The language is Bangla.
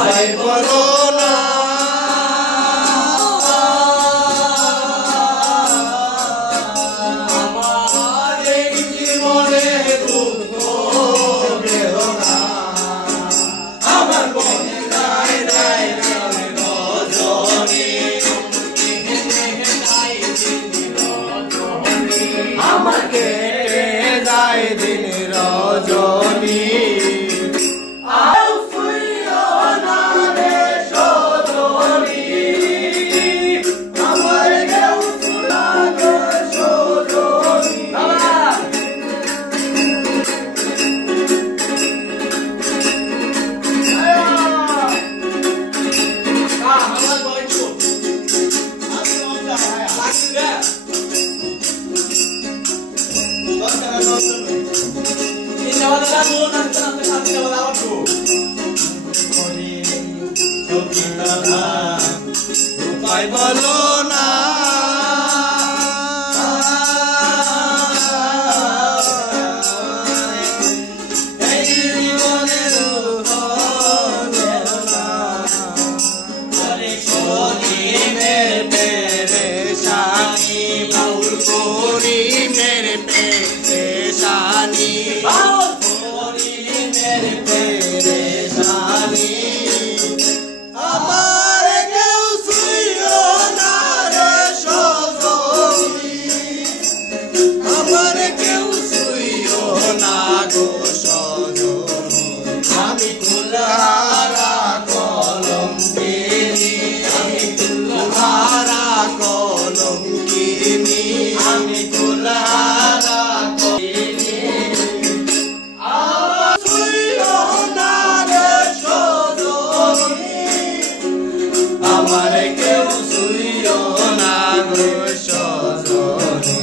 উপায় বলো না আমার এই জীবনে দুঃখ দেও না আমার মনে নাই নাই রজনী আমার কেটে যায় দিন রজনী উপায় বলো না এই জীবনের পেরেশানি বাউল করি মেরে পেরেশানি বাউল করি মেরে পেরেশানি আমার কেউ শুইও না রে সজনী আমার কেউ শুইও না গো সজনী আমি কুলহারা কলঙ্কিনী আমি কুলহারা কলঙ্কিনী আমি কুলহারা কলঙ্কিনী আমার শুইও না রে সজনী আমার কেউ শুইও না গো সজনী